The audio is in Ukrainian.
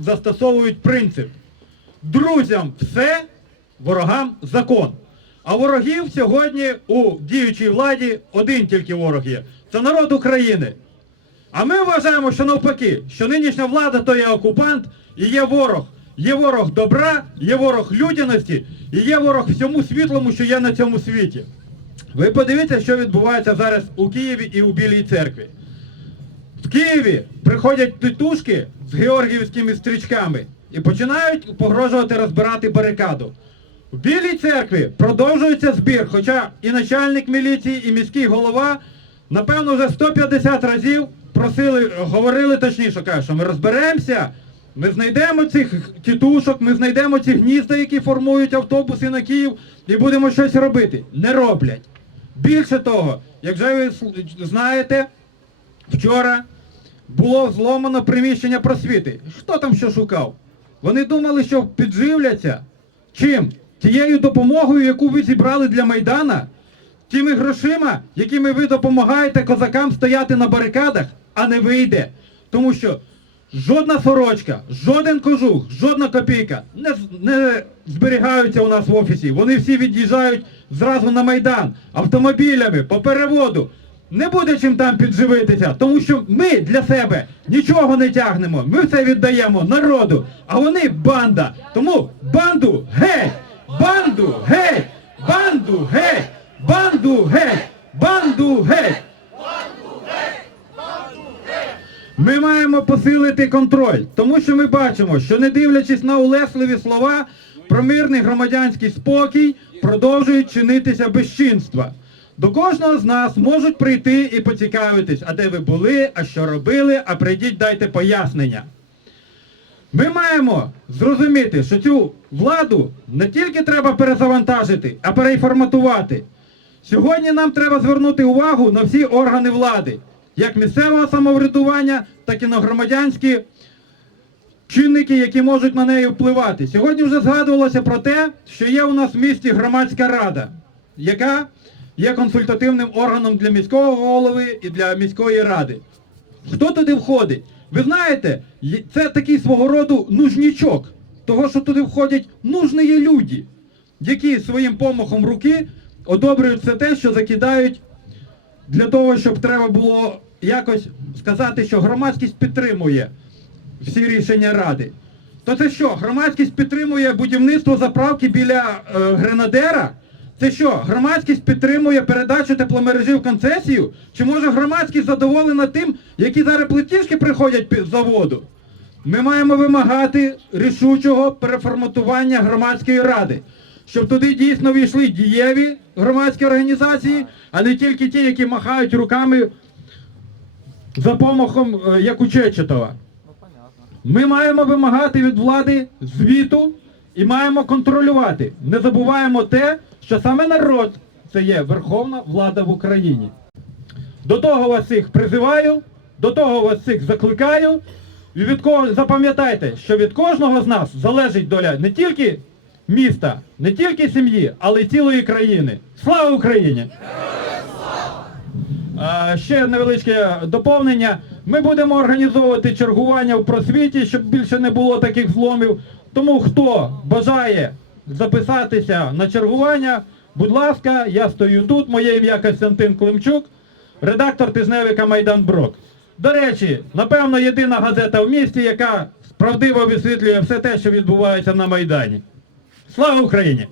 застосовують принцип. Друзям все, ворогам закон. А ворогів сьогодні у діючій владі один тільки ворог є. Це народ України. А ми вважаємо, що навпаки, що нинішня влада то є окупант і є ворог. Є ворог добра, є ворог людяності і є ворог всьому світлому, що є на цьому світі. Ви подивіться, що відбувається зараз у Києві і у Білій церкві. В Києві приходять титушки з георгіївськими стрічками і починають погрожувати розбирати барикаду. В Білій церкві продовжується збір, хоча і начальник міліції, і міський голова, напевно, вже 150 разів просили, говорили точніше, кажуть, що ми розберемося, ми знайдемо цих тітушок, ми знайдемо ці гнізда, які формують автобуси на Київ, і будемо щось робити. Не роблять. Більше того, як вже ви знаєте, Вчора було зломано приміщення просвіти. Хто там що шукав? Вони думали, що підживляться. Чим? Тією допомогою, яку ви зібрали для Майдана, тими грошима, якими ви допомагаєте козакам стояти на барикадах, а не вийде. Тому що жодна сорочка, жоден кожух, жодна копійка не, не зберігаються у нас в офісі. Вони всі від'їжджають зразу на Майдан автомобілями по переводу. Не буде чим там підживитися, тому що ми для себе нічого не тягнемо. Ми все віддаємо народу, а вони банда. Тому банду геть! Банду геть! Банду геть! Банду геть! Банду геть! Ми маємо посилити контроль, тому що ми бачимо, що не дивлячись на улесливі слова, про мирний громадянський спокій продовжують чинитися безчинства. До кожного з нас можуть прийти і поцікавитись, а де ви були, а що робили, а прийдіть дайте пояснення. Ми маємо зрозуміти, що цю владу не тільки треба перезавантажити, а переформатувати. Сьогодні нам треба звернути увагу на всі органи влади, як місцевого самоврядування, так і на громадянські чинники, які можуть на неї впливати. Сьогодні вже згадувалося про те, що є у нас в місті громадська рада, яка є консультативним органом для міського голови і для міської ради. Хто туди входить? Ви знаєте, це такий свого роду нужнічок, того, що туди входять нужні люди, які своїм помахом руки одобрюють все те, що закидають для того, щоб треба було якось сказати, що громадськість підтримує всі рішення ради. То це що, громадськість підтримує будівництво заправки біля е, Гренадера? Це що, громадськість підтримує передачу тепломережі в концесію? Чи може громадськість задоволена тим, які зараз платіжки приходять з заводу? Ми маємо вимагати рішучого переформатування громадської ради, щоб туди дійсно війшли дієві громадські організації, а не тільки ті, які махають руками за помахом, е, як у Чечетова. Ми маємо вимагати від влади звіту і маємо контролювати. Не забуваємо те, що саме народ це є верховна влада в Україні. До того вас всіх призиваю, до того вас всіх закликаю. І від кого запам'ятайте, що від кожного з нас залежить доля не тільки міста, не тільки сім'ї, але й цілої країни. Слава Україні! А, Ще невеличке доповнення. Ми будемо організовувати чергування в просвіті, щоб більше не було таких зломів. Тому хто бажає записатися на чергування, будь ласка, я стою тут. Моє ім'я Костянтин Климчук, редактор тижневика Майдан Брок. До речі, напевно, єдина газета в місті, яка справдиво висвітлює все те, що відбувається на Майдані. Слава Україні!